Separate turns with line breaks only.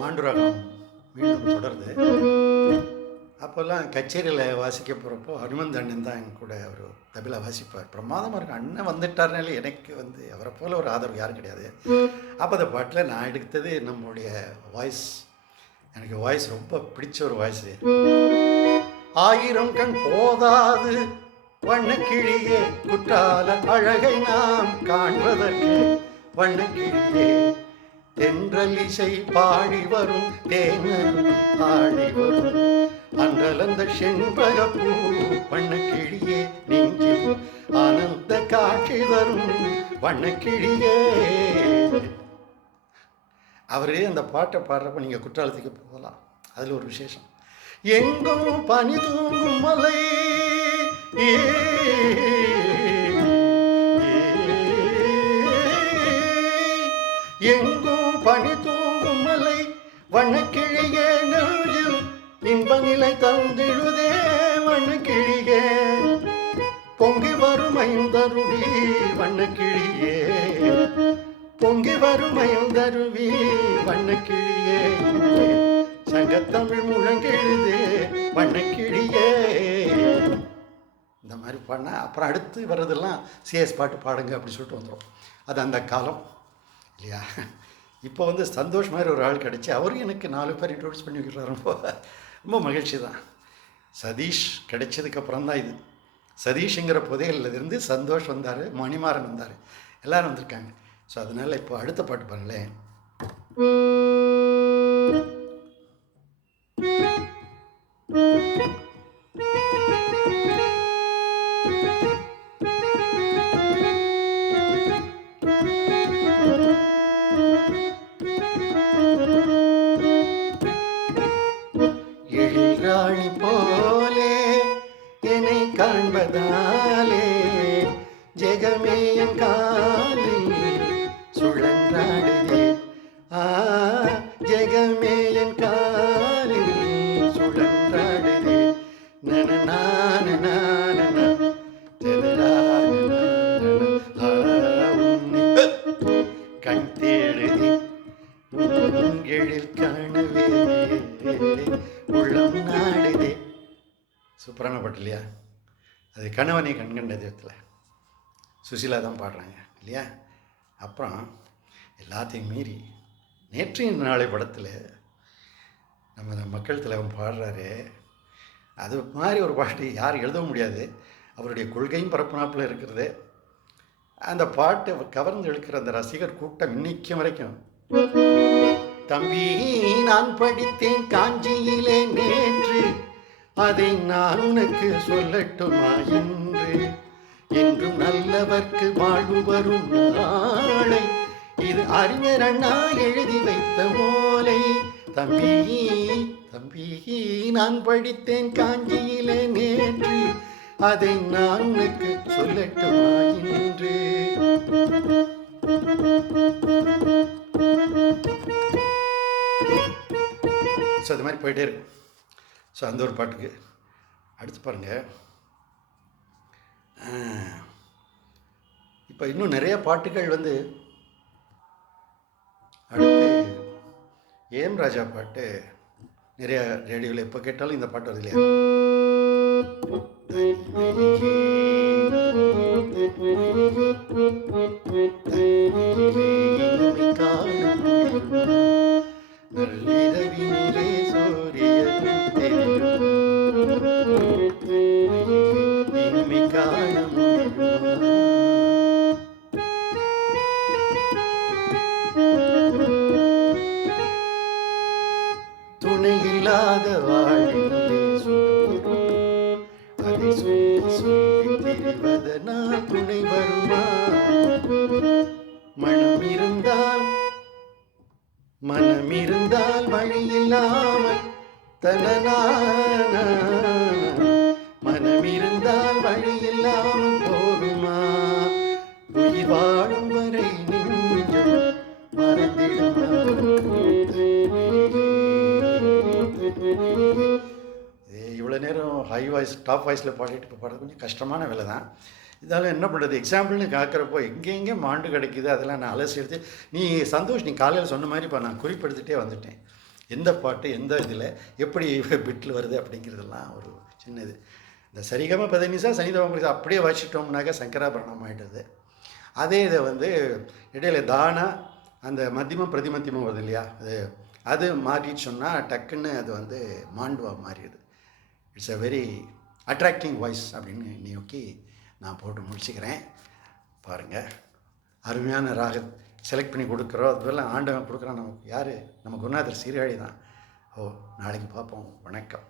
மாண்டுராகம் மீண்டும் தொடருது. அப்போல்லாம் கச்சேரியில் வாசிக்க போகிறப்போ ஹனுமந்த் அண்ணன் தான் என் கூட அவர் தபிலா வாசிப்பார். பிரமாதமாக இருக்கும். அண்ணன் வந்துட்டார்னாலே எனக்கு வந்து அவரை போல் ஒரு ஆதரவு யாரும் கிடையாது. அப்போ அந்த பாட்டில் நான் எடுத்தது நம்மளுடைய வாய்ஸ் எனக்கு வாய்ஸ் ரொம்ப பிடிச்ச ஒரு வாய்ஸ் ஆயிரம் கண் போதாது வண்ணக்கிழியே குற்றால அழகை நாம் காண்பதற்கு வண்ணக்கிழியே தென்றல் இசை பாடி வரும் தேனருவி பாடி வரும் அன்றலந்த செண்பக பூ வண்ணக்கிளியே நெஞ்சில் ஆனந்த காட்சி தரும் வண்ணக்கிளியே அவரே அந்த பாட்டை பாடுறப்ப நீங்கள் குற்றாலத்துக்கு போகலாம் அதில் ஒரு விசேஷம் எங்கும் பனி தூங்கும் மலை ஏ, எங்க வண்ணக்கிளியே நெஞ்சில் இன்ப நிலை தந்திடுதே வண்ணக்கிளியே பொங்கி வரும் ஐந்தருவி வண்ணக்கிளியே. பொங்கி வரும் ஐந்தருவி வண்ணக்கிளியே. சங்கத்தமிழ் முழங்கெழுதே வண்ணக்கிளியே. இந்த மாதிரி பண்ணால் அப்புறம் அடுத்து வர்றதெல்லாம் சிஎஸ் பாட்டு பாடுங்க அப்படின்னு சொல்லிட்டு வந்துடும் அது அந்த காலம். இல்லையா? இப்போ வந்து சந்தோஷ் மாதிரி ஒரு ஆள் கிடச்சி அவரும் எனக்கு நாலு பேர் இன்ட்ரோடியூஸ் பண்ணி வைக்கிறாரு. ரொம்ப ரொம்ப மகிழ்ச்சி தான். சதீஷ் கிடைச்சதுக்கப்புறம் தான் இது. சதீஷுங்கிற புதையல்லிருந்து சந்தோஷ் வந்தார் மணிமாறன் வந்தார். எல்லாரும் வந்திருக்காங்க. ஸோ அதனால் இப்போ அடுத்த பாட்டு பாருங்களேன். என்னை காண்பதாலே. ஜெகமே என் காலில் சுழன்றாடுதே. ஆ ஜெகமே என் காலில் பாட்டு இல்லையா? அது கணவனை கண்கண்ட தெய்வத்தில். சுசிலா தான் பாடுறாங்க இல்லையா? அப்புறம் எல்லாத்தையும் மீறி நேற்றைய நாளை படத்தில் நம்ம மக்கள் தலைவன் பாடுறாரு. அது மாதிரி ஒரு பாட்டு யாரும் எழுதவும் முடியாது. அவருடைய கொள்கையும் பரப்புனாப்பில் இருக்கிறது அந்த பாட்டை கவர்ந்து எழுக்கிற அந்த ரசிகர் கூட்டம் இன்னைக்கும் வரைக்கும். தம்பி நான் படித்தேன் காஞ்சியிலே நேற்று அதை நான் உனக்கு சொல்லட்டுமா என்று. என்றும் நல்லவர்க்கு வாழ்வு வரும் நாளை. இது அறிஞர் அண்ணா எழுதி வைத்த ஓலை தம்பி தம்பி நான் படித்தேன் காஞ்சியிலே நேற்று. அதை நான் உனக்கு சொல்லட்டுமா என்று. ஸோ அது மாதிரி போயிட்டே இருக்கும். ஸோ அந்த ஒரு பாட்டுக்கு. அடுத்து பாருங்கள் இப்போ இன்னும் நிறைய பாட்டுகள் வந்து அடுத்து ஏம் ராஜா பாட்டு. நிறைய ரேடியோவில் எப்போ கேட்டாலும் இந்த பாட்டு வருது இல்லையா? துணை இல்லாத வாழ்விலே அதை சொல்லி சொல்லி தெரிவதனால் துணை வருமா? மனம் இருந்தால் மனம் இருந்தால் வழி இல்லாமல் தனனான மனம் இருந்தால் வழி இல்லாமல் போகுமா உயிர் வாழும் ஹை வாய்ஸ் டாப் வாய்ஸில் பாடிட்டு இப்போ பாடுறது கொஞ்சம் கஷ்டமான வேலை தான். இதால் என்ன பண்ணுறது எக்ஸாம்பிள்னு காக்கிறப்போ எங்கெங்கே மாண்டு கிடைக்குது? அதெல்லாம் நான் அலசி எடுத்து நீ சந்தோஷ் நீ காலையில் சொன்ன மாதிரி இப்போ நான் குறிப்பெடுத்துகிட்டே வந்துட்டேன். எந்த பாட்டு எந்த இதில் எப்படி பிட்டில் வருது? அப்படிங்கிறதெல்லாம் ஒரு சின்ன இது இந்த சரிகம பதனிசா சனிதவங்களுக்கு அப்படியே வச்சிட்டோம்னாக்கா சங்கராபரணம் ஆகிடுது அதே இதை வந்து இடையில தானா அந்த மத்தியமம் பிரதிமத்தியமும் வருது இல்லையா? அது அது மாறிட்டு சொன்னால் டக்குன்னு அது வந்து மாண்டுவா மாறிடுது. It's a very attracting voice அப்படின்னு நோக்கி நான் போட்டு முடிச்சுக்கிறேன். பாருங்கள் அருமையான ராக செலக்ட் பண்ணி கொடுக்குறோம். அதுவெல்லாம் ஆண்டவன் கொடுக்குறான். நமக்கு யார்? நம்ம குருநாதர் சீர்காழி தான் ஓ நாளைக்கு பார்ப்போம். வணக்கம்.